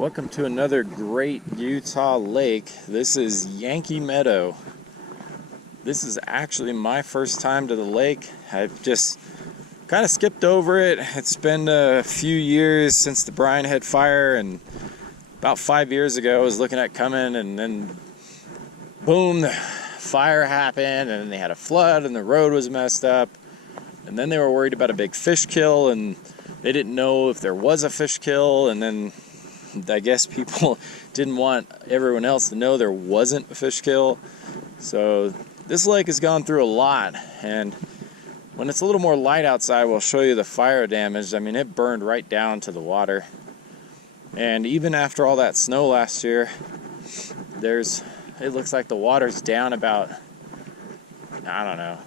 Welcome to another great Utah lake. This is Yankee Meadow. This is actually my first time to the lake. I've just kind of skipped over it. It's been a few years since the Bryan Head fire, and about 5 years ago I was looking at coming, and then boom, the fire happened, and they had a flood and the road was messed up, and then they were worried about a big fish kill, and they didn't know if there was a fish kill, and then I guess people didn't want everyone else to know there wasn't a fish kill. So this lake has gone through a lot, and when it's a little more light outside, we'll show you the fire damage. I mean, it burned right down to the water. And even after all that snow last year, it looks like the water's down about, I don't know,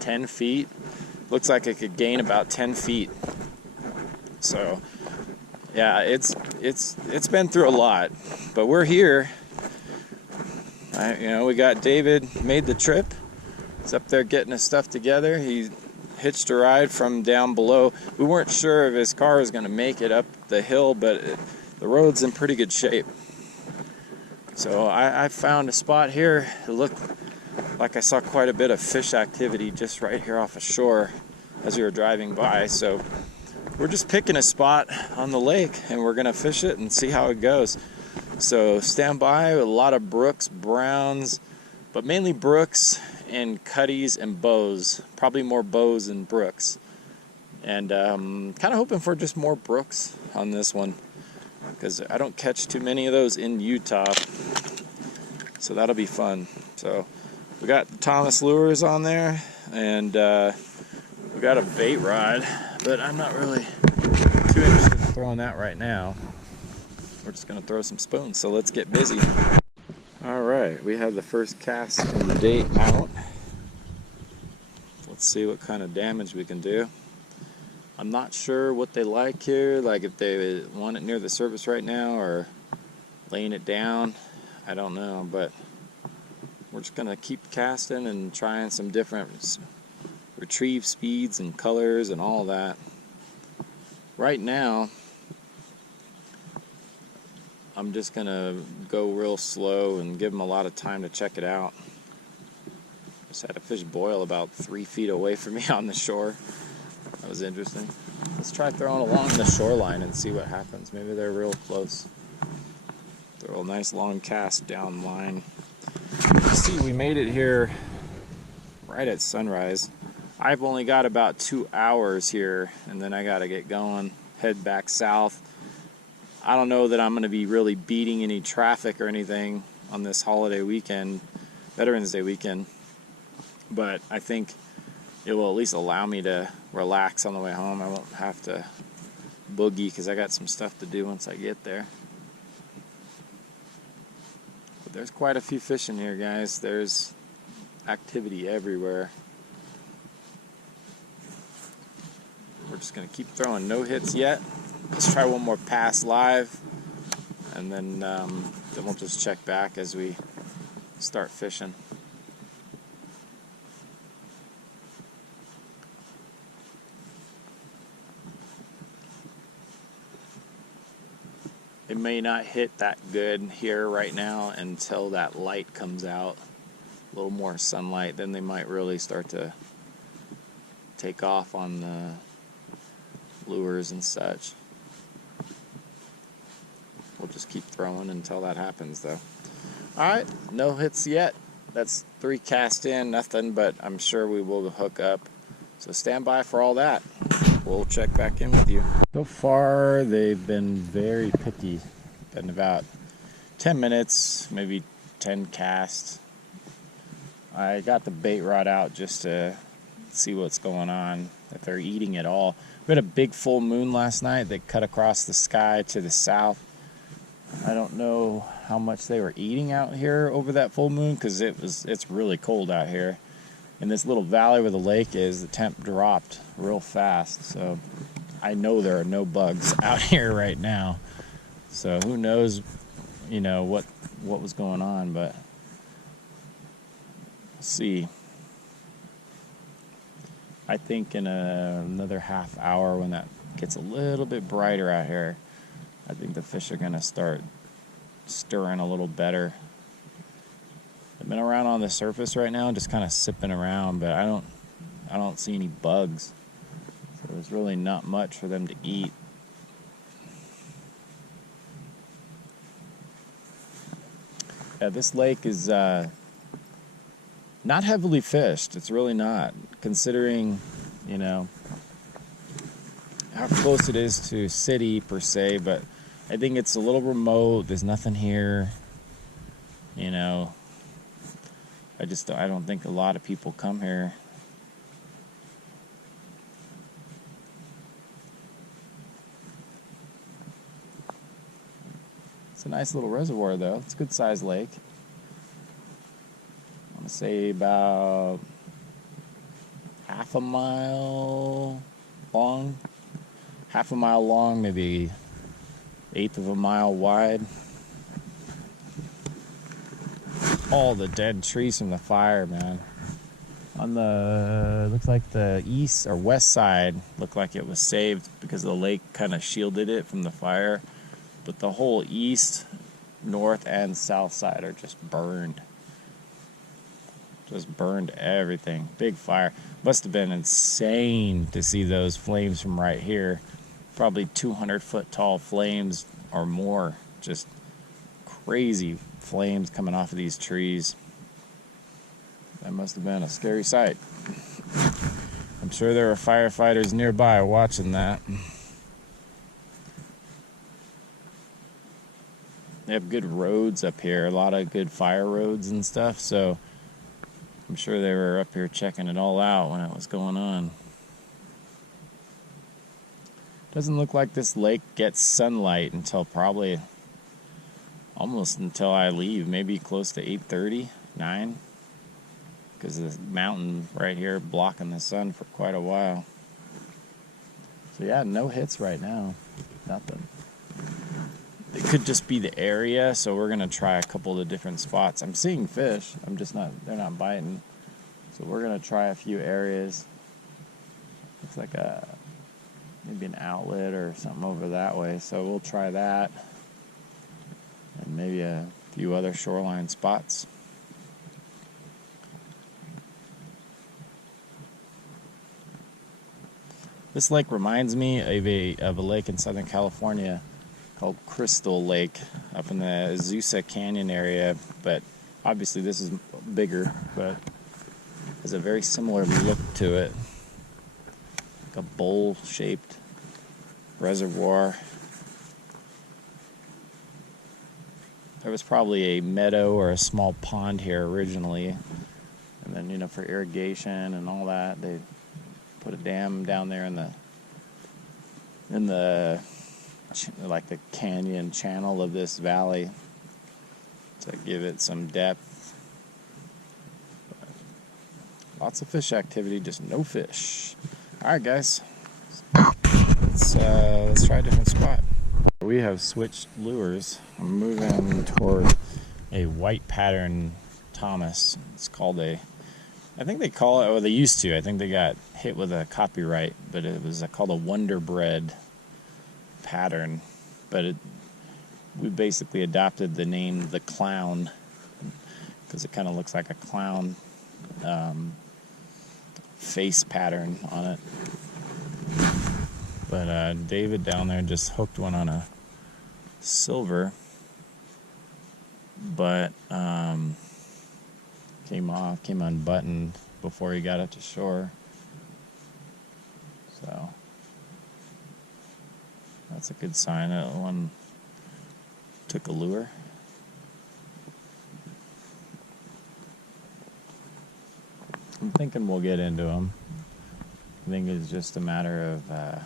10 feet. Looks like it could gain about 10 feet. So yeah, it's been through a lot, but we're here. We got David made the trip. He's up there getting his stuff together. He hitched a ride from down below. We weren't sure if his car was going to make it up the hill, but the road's in pretty good shape. So I found a spot here. It looked like I saw quite a bit of fish activity just right here off the shore as we were driving by. So we're just picking a spot on the lake, and we're gonna fish it and see how it goes. So stand by. A lot of brooks, browns, but mainly brooks and cutties and bows. Probably more bows than brooks. And kind of hoping for just more brooks on this one, because I don't catch too many of those in Utah. So that'll be fun. So we got Thomas lures on there, and we got a bait rod, but I'm not really too interested in throwing that right now. We're just going to throw some spoons, so let's get busy. Alright, we have the first cast of the day out. Let's see what kind of damage we can do. I'm not sure what they like here, like if they want it near the surface right now or laying it down. I don't know, but we're just going to keep casting and trying some different retrieve speeds and colors and all that. Right now, I'm just gonna go real slow and give them a lot of time to check it out. Just had a fish boil about 3 feet away from me on the shore. That was interesting. Let's try throwing along the shoreline and see what happens. Maybe they're real close. Throw a nice long cast down line. See, we made it here right at sunrise. I've only got about 2 hours here, and then I gotta get going, head back south. I don't know that I'm gonna be really beating any traffic or anything on this holiday weekend, Veterans Day weekend, but I think it will at least allow me to relax on the way home. I won't have to boogie because I got some stuff to do once I get there. But there's quite a few fish in here, guys. There's activity everywhere. We're just going to keep throwing. No hits yet. Let's try one more pass live, and then we'll just check back as we start fishing. It may not hit that good here right now until that light comes out, a little more sunlight. Then they might really start to take off on the lures and such. We'll just keep throwing until that happens, though. Alright, no hits yet. That's 3 cast in, nothing, but I'm sure we will hook up. So stand by for all that. We'll check back in with you. So far, they've been very picky. Been about 10 minutes, maybe 10 casts. I got the bait rod out just to see what's going on, if they're eating at all. We had a big full moon last night that cut across the sky to the south. I don't know how much they were eating out here over that full moon, because it's really cold out here. In this little valley where the lake is, the temp dropped real fast, so I know there are no bugs out here right now. So who knows, what was going on, but we'll see. I think in another half hour, when that gets a little bit brighter out here, I think the fish are gonna start stirring a little better. They've been around on the surface right now, just kind of sipping around, but I don't see any bugs. So there's really not much for them to eat. Yeah, this lake is not heavily fished. It's really not, considering, you know, how close it is to city per se, but I think it's a little remote. There's nothing here, you know. I don't think a lot of people come here. It's a nice little reservoir, though. It's a good sized lake. I want to say about half a mile long. Half a mile long, maybe eighth of a mile wide. All the dead trees from the fire, man. On the, looks like the east or west side looked like it was saved because the lake kind of shielded it from the fire. But the whole east, north, and south side are just burned. Just burned everything. Big fire. Must have been insane to see those flames from right here. Probably 200-foot tall flames or more. Just crazy flames coming off of these trees. That must have been a scary sight. I'm sure there were firefighters nearby watching that. They have good roads up here, a lot of good fire roads and stuff, so I'm sure they were up here checking it all out when it was going on. Doesn't look like this lake gets sunlight until probably almost until I leave, maybe close to 8:30, 9, because of the mountain right here blocking the sun for quite a while. So yeah, no hits right now, nothing. It could just be the area, so we're gonna try a couple of different spots. I'm seeing fish, they're not biting. So we're gonna try a few areas. Looks like maybe an outlet or something over that way. So we'll try that. And maybe a few other shoreline spots. This lake reminds me of a lake in Southern California called Crystal Lake up in the Azusa Canyon area, but obviously this is bigger, but has a very similar look to it, like a bowl-shaped reservoir. There was probably a meadow or a small pond here originally, and then, you know, for irrigation and all that, they put a dam down there in the like the canyon channel of this valley to give it some depth. But lots of fish activity, just no fish. All right, guys, let's try a different spot. We have switched lures. I'm moving toward a white pattern Thomas. It's called I think they call it, or they used to. I think they got hit with a copyright, but it was called a Wonder Bread pattern. But we basically adopted the name the Clown because it kind of looks like a clown face pattern on it. But David down there just hooked one on a silver, but came unbuttoned before he got up to shore. So that's a good sign. That one took a lure. I'm thinking we'll get into them. I think it's just a matter of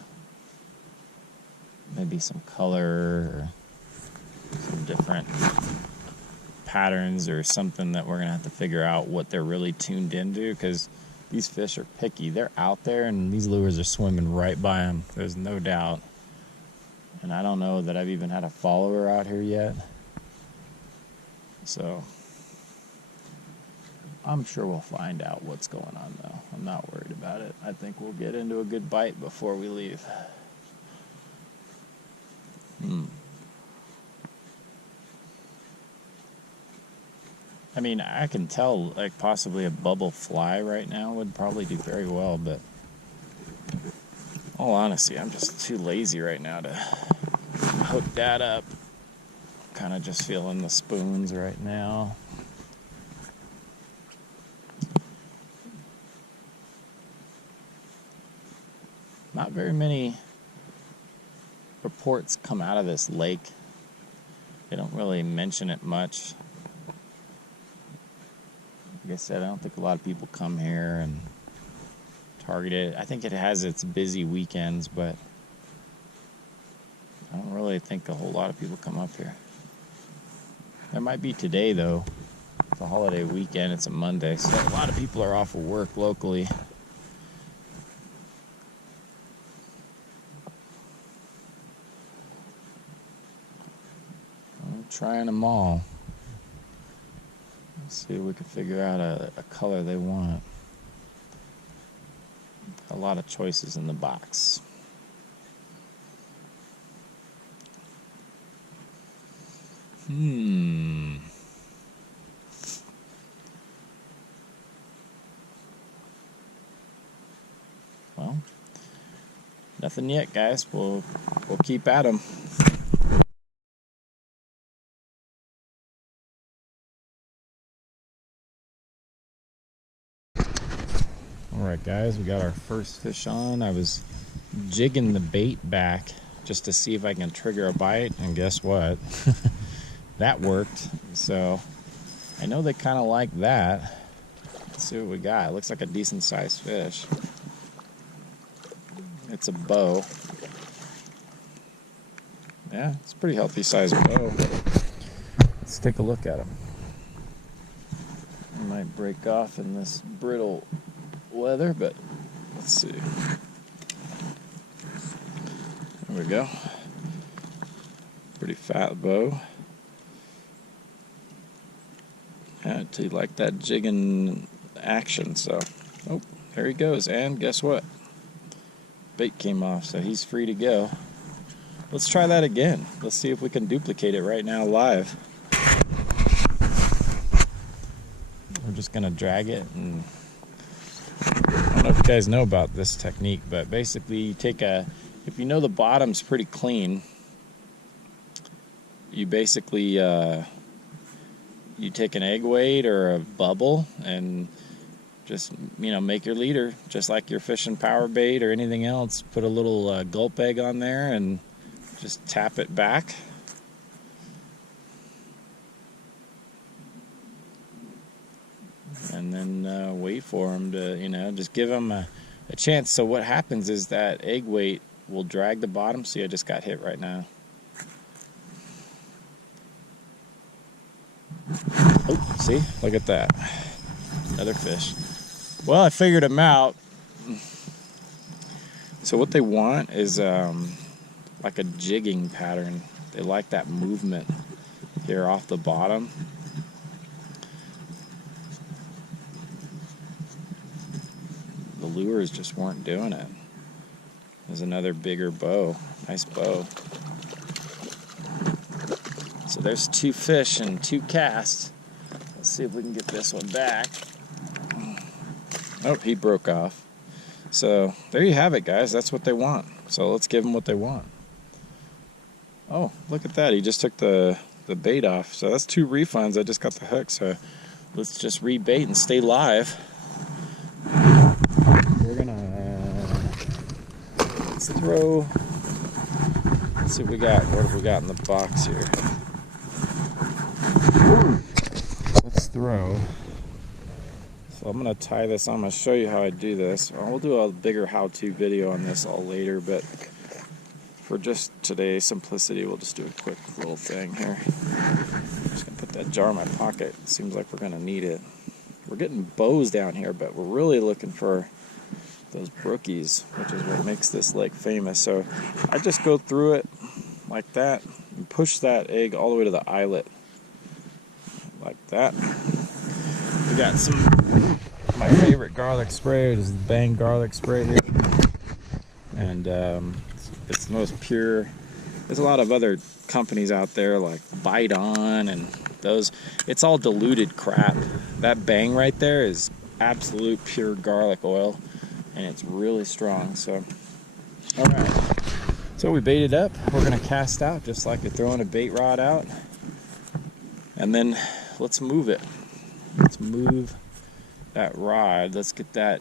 maybe some color or some different patterns or something that we're going to have to figure out what they're really tuned into, because these fish are picky. They're out there and these lures are swimming right by them. There's no doubt. And I don't know that I've even had a follower out here yet. So I'm sure we'll find out what's going on, though. I'm not worried about it. I think we'll get into a good bite before we leave. I mean, I can tell like possibly a bubble fly right now would probably do very well, but all honesty, I'm just too lazy right now to hook that up. Kind of just feeling the spoons right now. Not very many reports come out of this lake. They don't really mention it much. Like I said, I don't think a lot of people come here and target it. I think it has its busy weekends, but I don't really think a whole lot of people come up here. There might be today, though. It's a holiday weekend. It's a Monday, so a lot of people are off of work locally. I'm trying them all. Let's see if we can figure out a color they want. A lot of choices in the box. Well, nothing yet, guys. We'll keep at them. Alright guys, we got our first fish on. I was jigging the bait back just to see if I can trigger a bite, and guess what? That worked. So I know they kind of like that. Let's see what we got. It looks like a decent sized fish. It's a bow. Yeah, it's a pretty healthy sized bow. Let's take a look at him. He might break off in this brittle weather, but let's see. There we go. Pretty fat bow. Yeah, he liked that jigging action, so oh, there he goes. And guess what? Bait came off, so he's free to go. Let's try that again. Let's see if we can duplicate it right now live. We're just gonna drag it, and I don't know if you guys know about this technique, but basically you take if you know the bottom's pretty clean, you basically you take an egg weight or a bubble and just, make your leader just like you're fishing power bait or anything else. Put a little gulp egg on there and just tap it back. And then wait for them to, just give them a chance. So what happens is that egg weight will drag the bottom. See, I just got hit right now. Oh, see? Look at that. Another fish. Well, I figured them out. So what they want is like a jigging pattern. They like that movement here off the bottom. The lures just weren't doing it. There's another bigger bow. Nice bow. So there's 2 fish and 2 casts. Let's see if we can get this one back. Oh, he broke off. So there you have it, guys. That's what they want. So let's give them what they want. Oh, look at that. He just took the bait off. So that's 2 refunds. I just got the hook. So let's just rebait and stay live. We're gonna let's throw. Let's see what we got. What have we got in the box here? Let's throw. So I'm gonna tie this on. I'm gonna show you how I do this. We'll do a bigger how-to video on this all later, but for just today's simplicity, we'll just do a quick little thing here. I'm just gonna put that jar in my pocket. It seems like we're gonna need it. We're getting bows down here, but we're really looking for those brookies, which is what makes this lake famous. So I just go through it like that and push that egg all the way to the eyelet, like that. We got some of my favorite garlic spray. This is the Bang garlic spray here, and it's the most pure. There's a lot of other companies out there like Bite On and Those, it's all diluted crap. That bang right there is absolute pure garlic oil, and it's really strong. So, all right. So we baited up. We're gonna cast out just like you're throwing a bait rod out, and then let's move it. Let's move that rod. Let's get that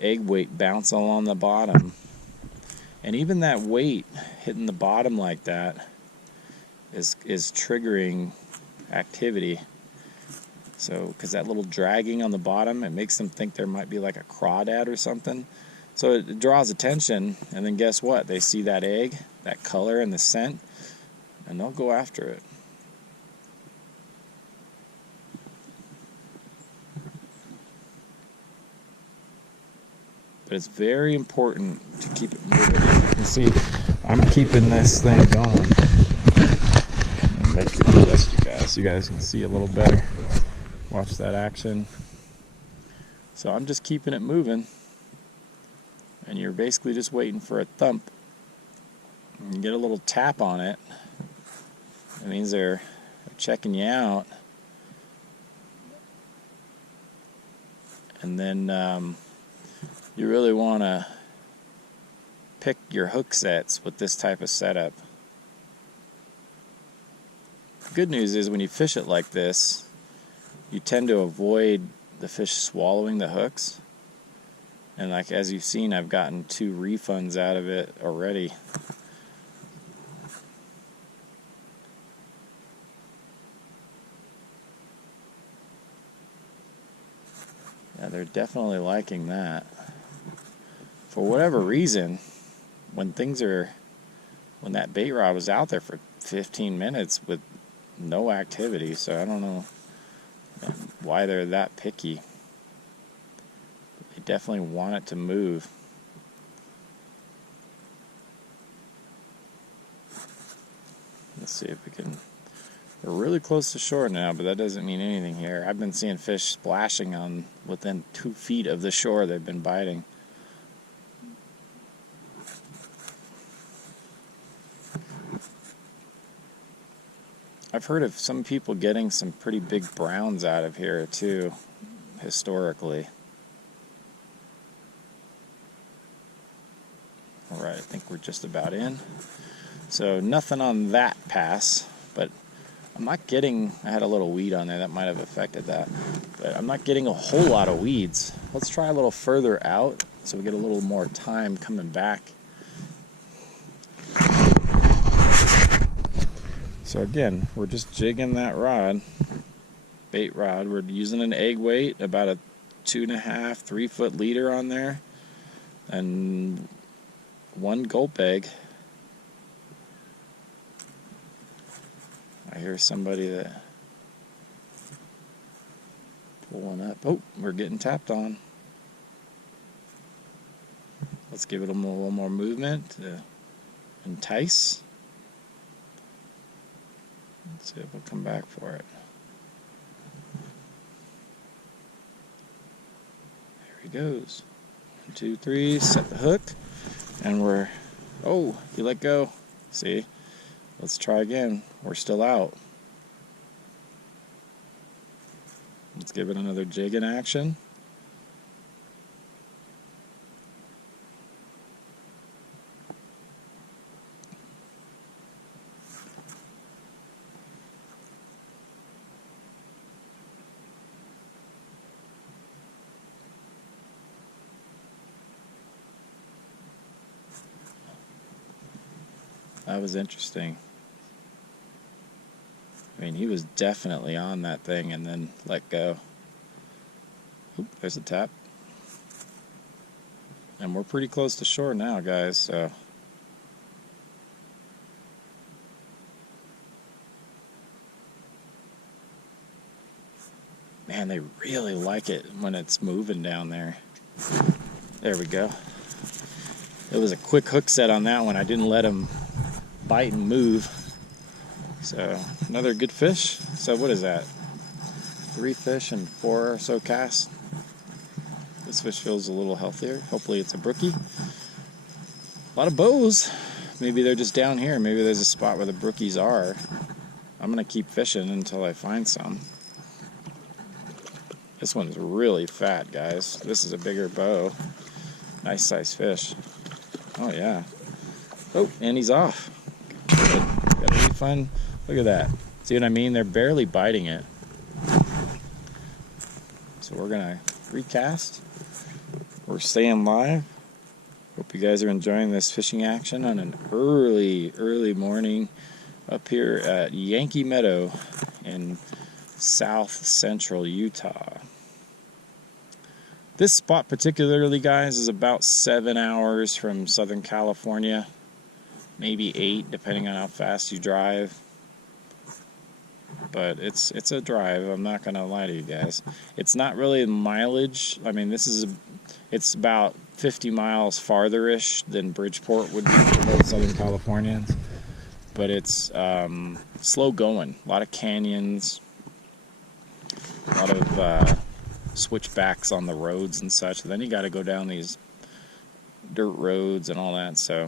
egg weight bounce along the bottom. And even that weight hitting the bottom like that is triggering activity. So, because that little dragging on the bottom, it makes them think there might be like a crawdad or something. So it draws attention, and then guess what? They see that egg, that color and the scent, and they'll go after it. But it's very important to keep it moving. You can see I'm keeping this thing going. And make it adjust you guys so you guys can see a little better. Watch that action. So I'm just keeping it moving. And you're basically just waiting for a thump. And you get a little tap on it. It means they're checking you out. And then you really want to pick your hook sets with this type of setup. The good news is when you fish it like this, you tend to avoid the fish swallowing the hooks. And like as you've seen, I've gotten 2 refunds out of it already. Yeah, they're definitely liking that. For whatever reason, when that bait rod was out there for 15 minutes with no activity, so I don't know why they're that picky. They definitely want it to move. Let's see if we can. We're really close to shore now, but that doesn't mean anything here. I've been seeing fish splashing on within 2 feet of the shore. They've been biting. I've heard of some people getting some pretty big browns out of here too, historically. Alright, I think we're just about in. So nothing on that pass, but I'm not getting, I had a little weed on there, that might have affected that. But I'm not getting a whole lot of weeds. Let's try a little further out so we get a little more time coming back. So again, we're just jigging that rod, bait rod. We're using an egg weight, about a 2.5, 3 foot leader on there, and 1 gulp egg. I hear somebody that pulling up. Oh, we're getting tapped on. Let's give it a little more movement to entice. Let's see if we'll come back for it. There he goes. 1, 2, 3, set the hook. And we're, oh, he let go. See? Let's try again. We're still out. Let's give it another jig in action. That was interesting. I mean, he was definitely on that thing and then let go. Oop, there's a tap. And we're pretty close to shore now, guys, so. Man, they really like it when it's moving down there. There we go. It was a quick hook set on that one. I didn't let him bite and move. So another good fish. So what is that? 3 fish and 4 or so casts. This fish feels a little healthier. Hopefully it's a brookie. A lot of bows. Maybe they're just down here. Maybe there's a spot where the brookies are. I'm gonna keep fishing until I find some. This one's really fat, guys. This is a bigger bow. Nice size fish. Oh yeah. Oh, and he's off. Good. Got a refund. Look at that. See what I mean? They're barely biting it. So we're gonna recast. We're staying live. Hope you guys are enjoying this fishing action on an early morning up here at Yankee Meadow in south central Utah. This spot particularly, guys, is about 7 hours from Southern California, maybe 8 depending on how fast you drive. But it's a drive, I'm not gonna lie to you guys. It's not really mileage. I mean, it's about 50 miles farther-ish than Bridgeport would be for most Southern Californians. But it's slow going. A lot of canyons, a lot of switchbacks on the roads and such. Then you got to go down these dirt roads and all that. So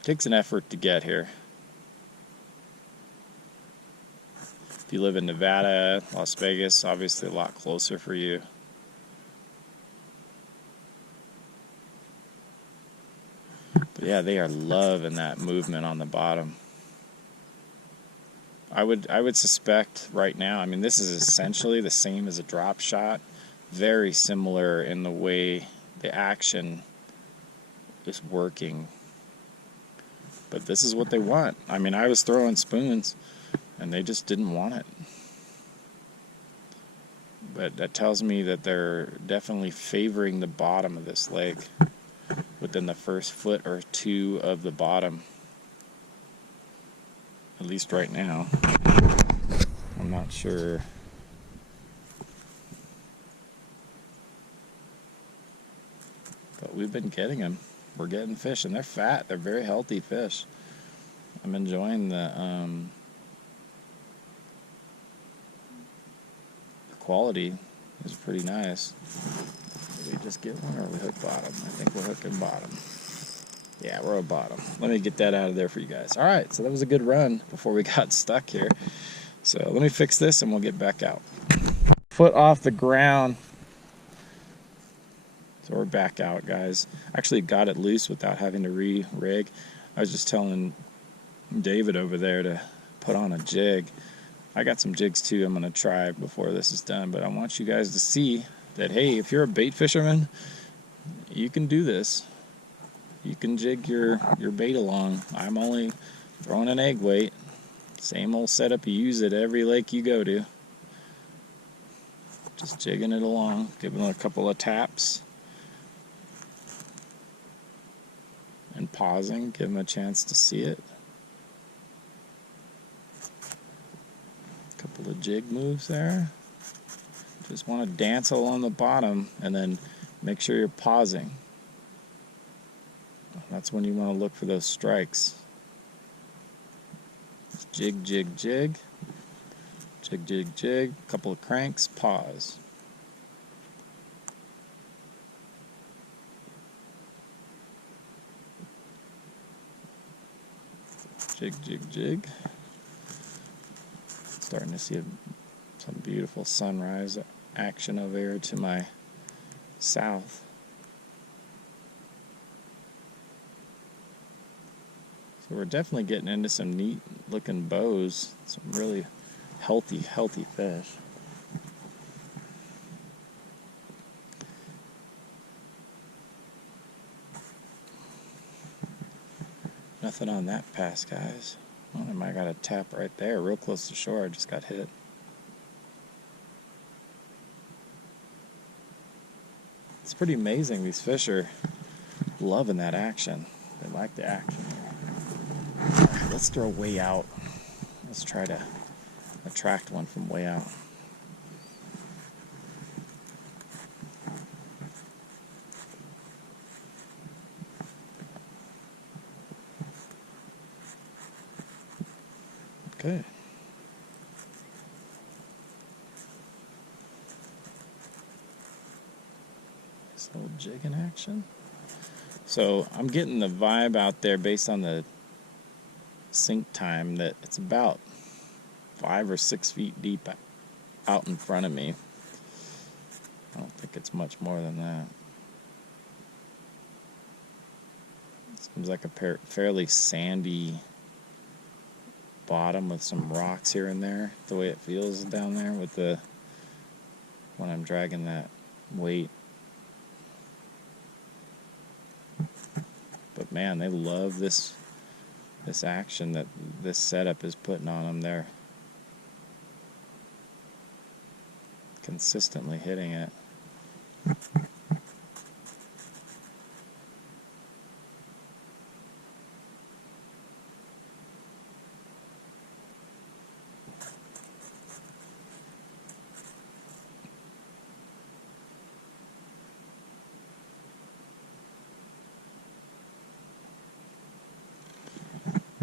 it takes an effort to get here. If you live in Nevada, Las Vegas, obviously a lot closer for you. But yeah, they are loving that movement on the bottom. I would suspect right now, I mean, this is essentially the same as a drop shot. Very similar in the way the action is working. But this is what they want. I mean, I was throwing spoons and they just didn't want it. But that tells me that they're definitely favoring the bottom of this lake within the first foot or two of the bottom. At least right now. I'm not sure. But we've been getting them. We're getting fish, and they're fat. They're very healthy fish. I'm enjoying the quality is pretty nice. Did we just get one, or we hook bottom? I think we're hooking bottom. Yeah, we're at bottom. Let me get that out of there for you guys. All right, so that was a good run before we got stuck here. So let me fix this and we'll get back out. Foot off the ground. So we're back out, guys. Actually got it loose without having to re-rig. I was just telling David over there to put on a jig. I got some jigs too I'm going to try before this is done, but I want you guys to see that, hey, if you're a bait fisherman, you can do this. You can jig your bait along. I'm only throwing an egg weight. Same old setup, you use it every lake you go to. Just jigging it along, giving it a couple of taps. And pausing, give them a chance to see it. Couple of jig moves there. Just want to dance along the bottom and then make sure you're pausing. That's when you want to look for those strikes. Just jig, jig, jig. Jig, jig, jig. Couple of cranks, pause. Jig, jig, jig. Starting to see some beautiful sunrise action over here to my south. So we're definitely getting into some neat looking bows, some really healthy fish. Nothing on that pass, guys. Oh, I might have got a tap right there, real close to shore. I just got hit. It's pretty amazing. These fish are loving that action. They like the action. All right, let's throw way out. Let's try to attract one from way out. Okay. This little jigging action. So I'm getting the vibe out there based on the sink time that it's about 5 or 6 feet deep out in front of me. I don't think it's much more than that. Seems like a fairly sandy bottom with some rocks here and there, the way it feels down there with when I'm dragging that weight. But man, they love this action that this setup is putting on them. They're consistently hitting it.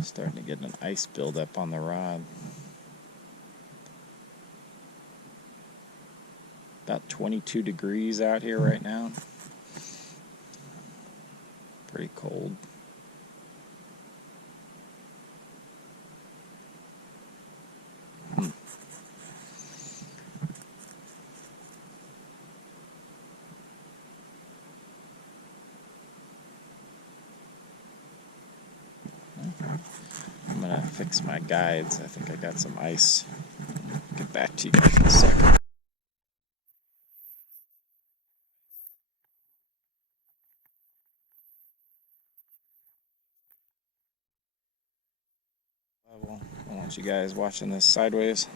Starting to get an ice buildup on the rod. About 22 degrees out here right now. Pretty cold. I'm gonna fix my guides. I think I got some ice. Get back to you guys in a second. Well, I want you guys watching this sideways.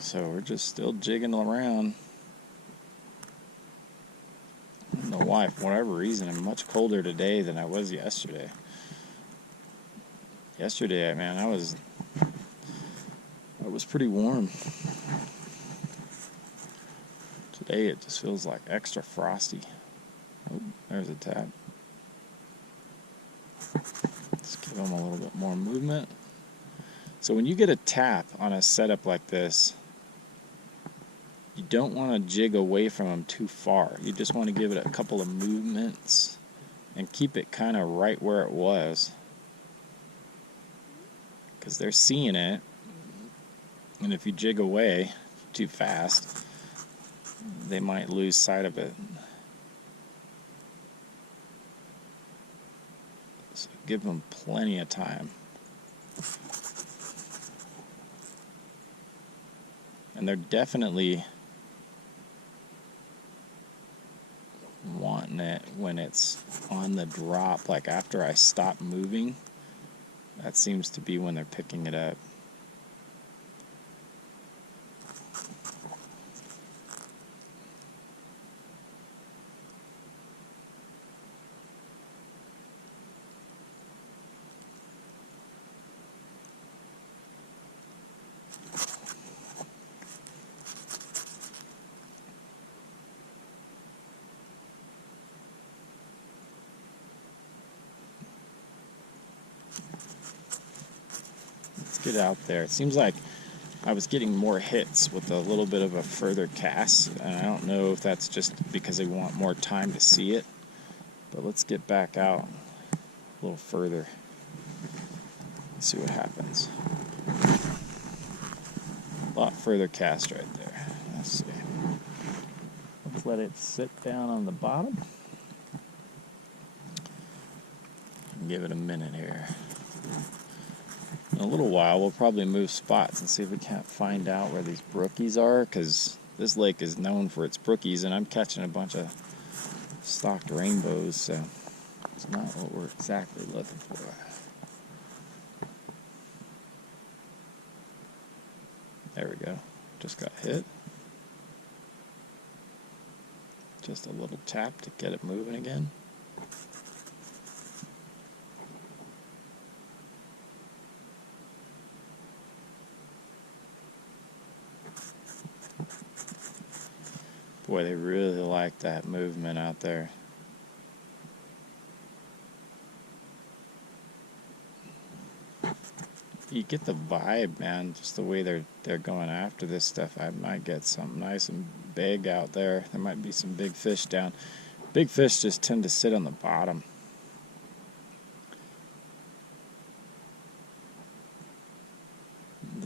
So we're just still jigging around. I don't know why, for whatever reason, I'm much colder today than I was yesterday. Yesterday, man, I was pretty warm. Today it just feels like extra frosty. Oh, there's a tap. Let's give them a little bit more movement. So when you get a tap on a setup like this, you don't want to jig away from them too far. You just want to give it a couple of movements and keep it kind of right where it was, because they're seeing it, and if you jig away too fast, they might lose sight of it. So give them plenty of time. And they're definitely wanting it when it's on the drop, like after I stop moving. That seems to be when they're picking it up. Get out there. It seems like I was getting more hits with a little bit of a further cast, and I don't know if that's just because they want more time to see it, but let's get back out a little further, see what happens. A lot further cast right there. Let's see. Let's let it sit down on the bottom. Give it a minute here. In a little while, we'll probably move spots and see if we can't find out where these brookies are, because this lake is known for its brookies, and I'm catching a bunch of stocked rainbows, so it's not what we're exactly looking for. There we go. Just got hit. Just a little tap to get it moving again. Boy, they really like that movement out there. You get the vibe, man, just the way they're going after this stuff. I might get something nice and big out there. There might be some big fish down. Big fish just tend to sit on the bottom.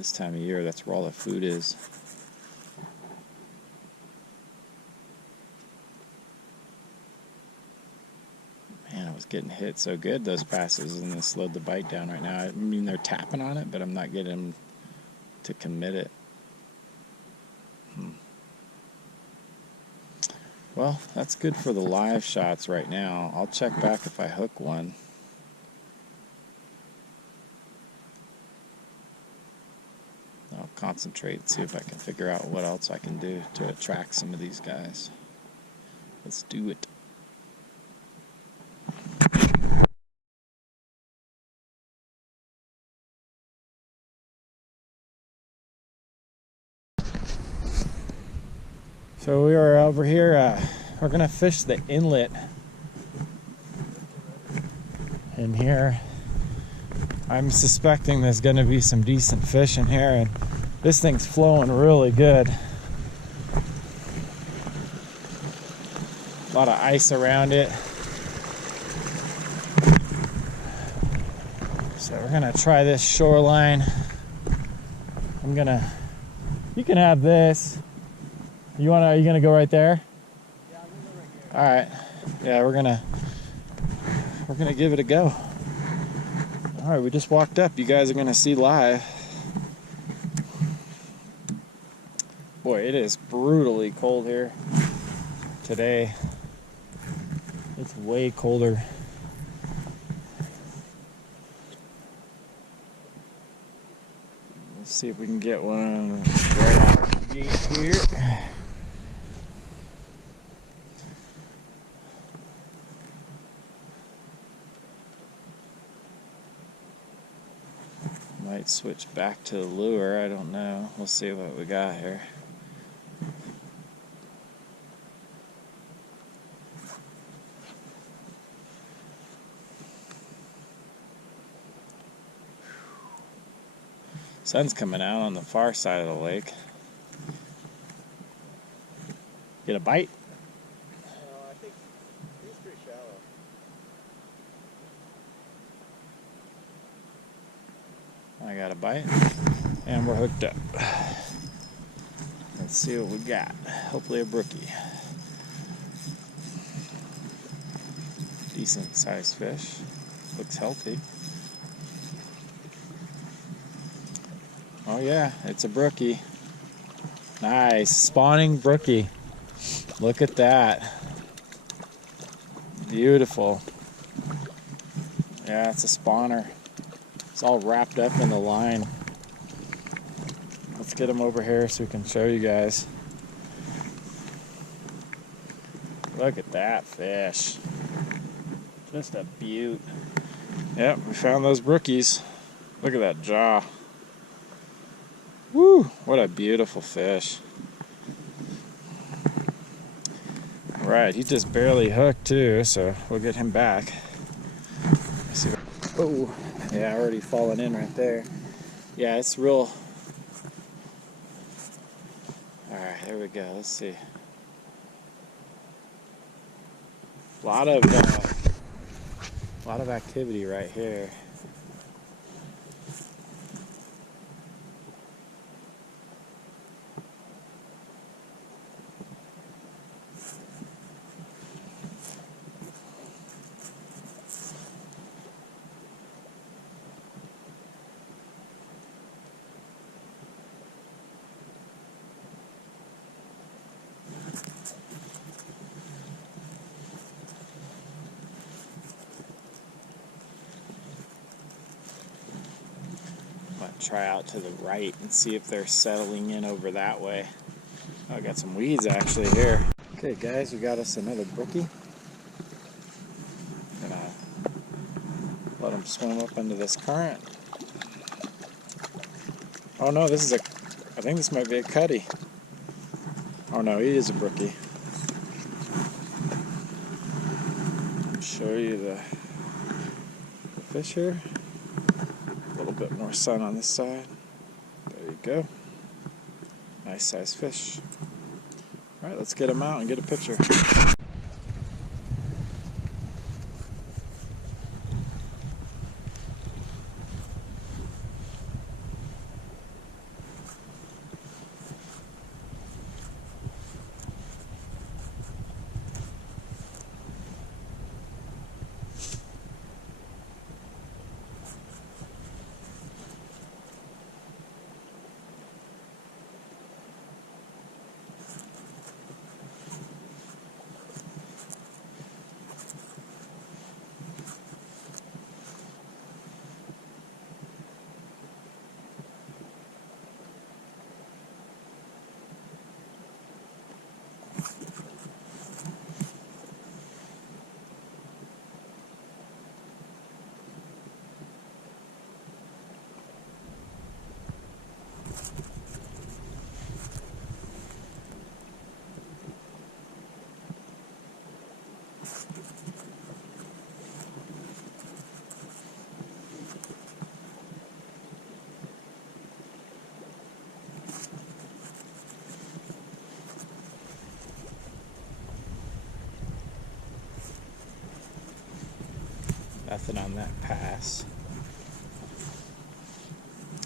This time of year, that's where all the food is. Man, I was getting hit so good those passes, and it slowed the bite down right now. I mean, they're tapping on it, but I'm not getting them to commit it. Well, that's good for the live shots right now. I'll check back if I hook one. I'll concentrate and see if I can figure out what else I can do to attract some of these guys. Let's do it. So we are over here, we're gonna fish the inlet in here. I'm suspecting there's gonna be some decent fish in here, and this thing's flowing really good. A lot of ice around it. So we're gonna try this shoreline. You can have this. Are you gonna go right there? Yeah, I'm gonna go right here. All right. Yeah, we're gonna give it a go. All right, we just walked up. You guys are gonna see live. Boy, it is brutally cold here today. It's way colder. Let's see if we can get one right out the gate here. Might switch back to the lure, I don't know. We'll see what we got here. Sun's coming out on the far side of the lake. Get a bite? I think he's pretty shallow. I got a bite, and we're hooked up. Let's see what we got. Hopefully a brookie. Decent sized fish. Looks healthy. Oh yeah, it's a brookie. Nice, spawning brookie. Look at that. Beautiful. Yeah, it's a spawner. It's all wrapped up in the line. Let's get him over here so we can show you guys. Look at that fish. Just a beaut. Yep, we found those brookies. Look at that jaw. Woo, what a beautiful fish. Right, he just barely hooked too, so we'll get him back. Let's see. Oh, yeah, already fallen in right there. Yeah, it's real. Alright, there we go. Let's see. A lot of activity right here. Try out to the right and see if they're settling in over that way. Oh, I got some weeds actually here. Okay guys, we got us another brookie. Gonna let them swim up into this current. Oh no, I think this might be a cutty. Oh no, he is a brookie. I'll show you the fish here. A little bit more sun on this side. There you go. Nice size fish. Alright, let's get him out and get a picture. Nothing on that pass.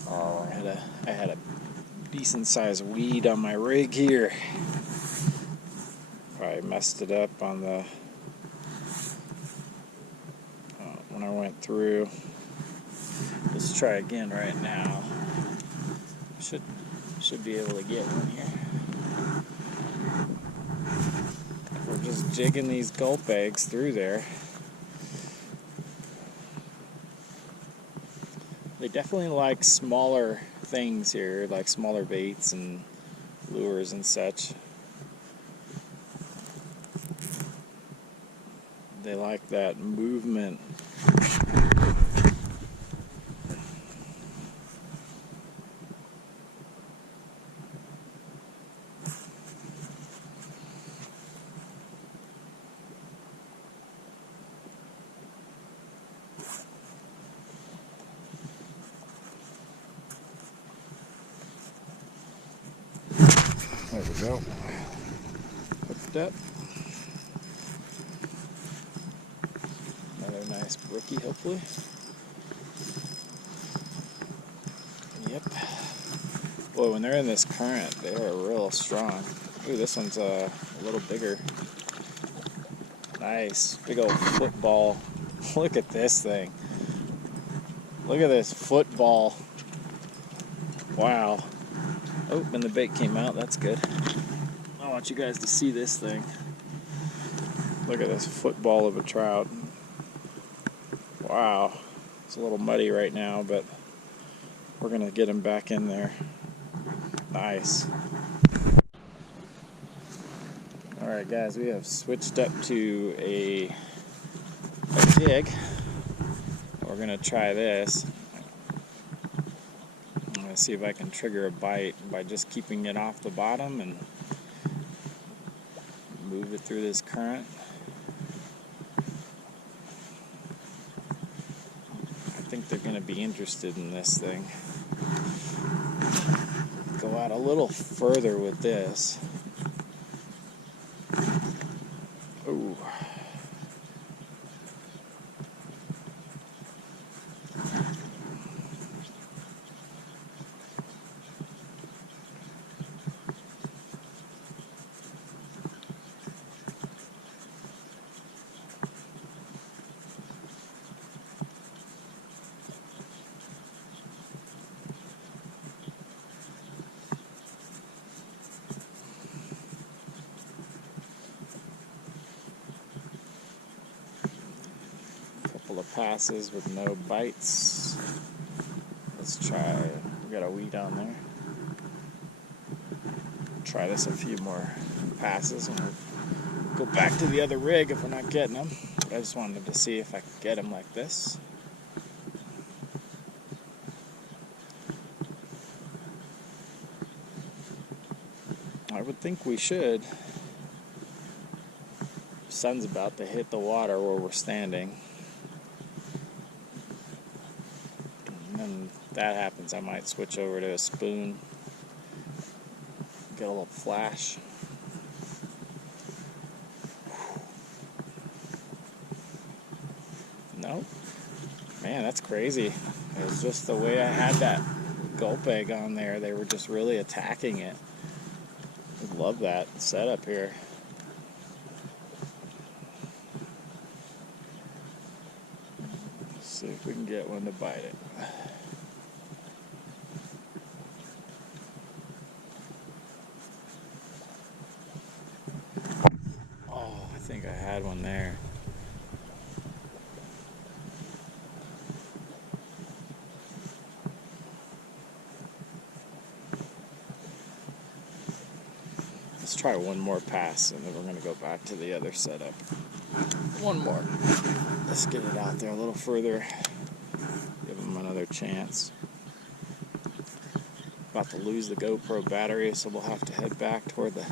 Oh, I had a decent sized weed on my rig here. Probably messed it up on the when I went through. Let's try again right now. Should be able to get one here. We're just jigging these gulp eggs through there. They definitely like smaller things here, like smaller baits and lures and such. They like that movement. There we go. Hooked up. Another nice brookie, hopefully. Yep. Boy, when they're in this current, they are real strong. Ooh, this one's a little bigger. Nice. Big old football. Look at this thing. Look at this football. Wow. Oh, and the bait came out. That's good. I want you guys to see this thing. Look at this football of a trout. Wow. It's a little muddy right now, but we're going to get him back in there. Nice. Alright guys, we have switched up to a jig. We're going to try this. I'm going to see if I can trigger a bite by just keeping it off the bottom and move it through this current. I think they're going to be interested in this thing. Go out a little further with this. Ooh. Couple of passes with no bites. Let's try. We got a weed on there. Try this a few more passes and we'll go back to the other rig if we're not getting them. But I just wanted to see if I could get them like this. I would think we should. The sun's about to hit the water where we're standing. And then if that happens, I might switch over to a spoon. Get a little flash. Nope. Man, that's crazy. It was just the way I had that gulp egg on there. They were just really attacking it. I love that setup here. Let's see if we can get one to bite it. I think I had one there. Let's try one more pass and then we're going to go back to the other setup. One more. Let's get it out there a little further. Give them another chance. About to lose the GoPro battery, so we'll have to head back toward the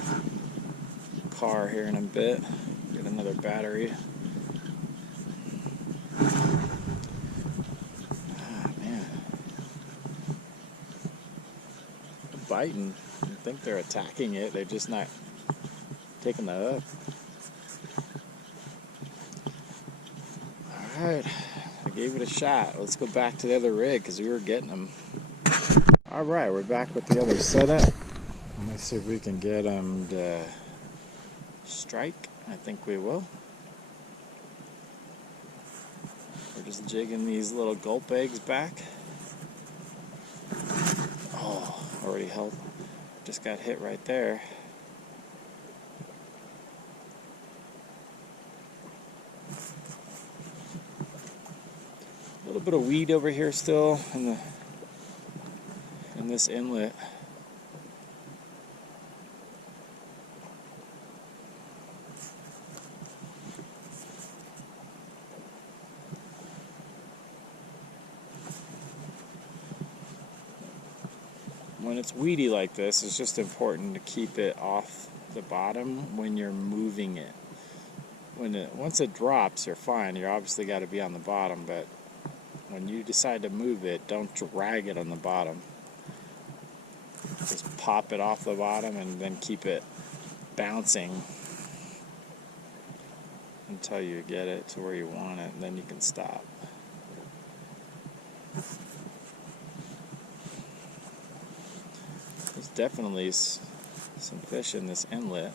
car here in a bit. Get another battery. Ah, man. They're biting. I think they're attacking it. They're just not taking the hook. Alright. Gave it a shot. Let's go back to the other rig because we were getting them. Alright, we're back with the other setup. Let me see if we can get them to strike. I think we will. We're just jigging these little gulp eggs back. Oh, already held. Just got hit right there. A little bit of weed over here still in this inlet. When it's weedy like this, it's just important to keep it off the bottom when you're moving it. Once it drops, you're fine. You obviously got to be on the bottom, but when you decide to move it, don't drag it on the bottom. Just pop it off the bottom and then keep it bouncing until you get it to where you want it, and then you can stop. There's definitely some fish in this inlet.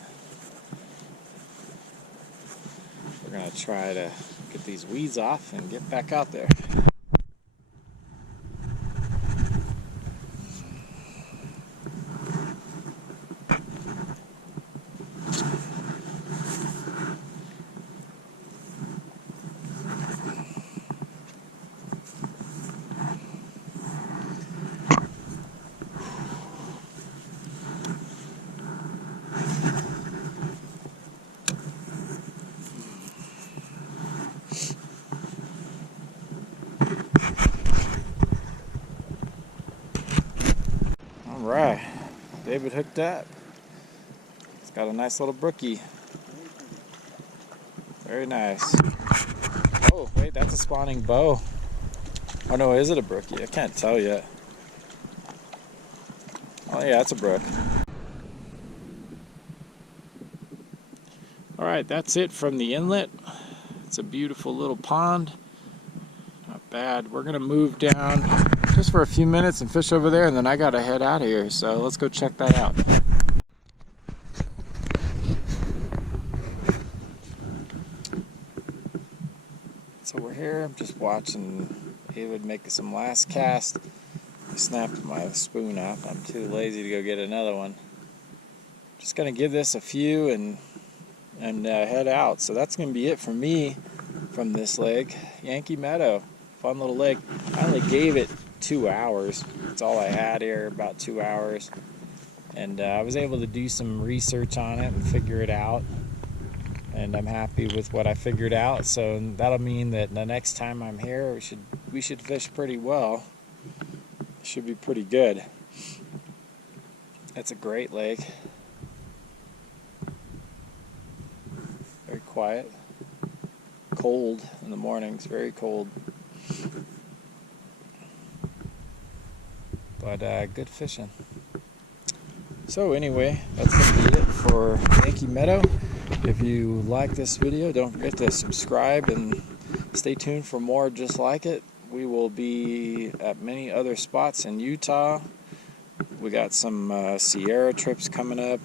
We're going to try to get these weeds off and get back out there. Alright, David hooked up. It's got a nice little brookie. Very nice. Oh, wait, that's a spawning bow. Oh no, is it a brookie? I can't tell yet. Oh yeah, it's a brook. Alright, that's it from the inlet. It's a beautiful little pond. Not bad. We're going to move down just for a few minutes and fish over there, and then I gotta head out of here, so let's go check that out. So we're here, I'm just watching David make some last cast. I snapped my spoon off. I'm too lazy to go get another one. Just gonna give this a few and head out. So that's gonna be it for me from this lake. Yankee Meadow, fun little lake. I only gave it 2 hours. That's all I had here, about 2 hours. And I was able to do some research on it and figure it out. And I'm happy with what I figured out. So that'll mean that the next time I'm here, we should fish pretty well. It should be pretty good. It's a great lake. Very quiet. Cold in the mornings, very cold. But good fishing. So anyway, that's going to be it for Yankee Meadow. If you like this video, don't forget to subscribe and stay tuned for more just like it. We will be at many other spots in Utah. We got some Sierra trips coming up.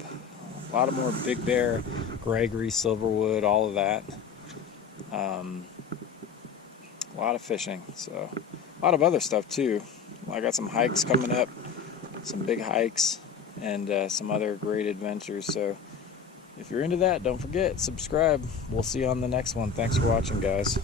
A lot of more Big Bear, Gregory, Silverwood, all of that. A lot of fishing. So a lot of other stuff too. I got some hikes coming up, some big hikes, and some other great adventures. So if you're into that, don't forget, subscribe. We'll see you on the next one. Thanks for watching, guys.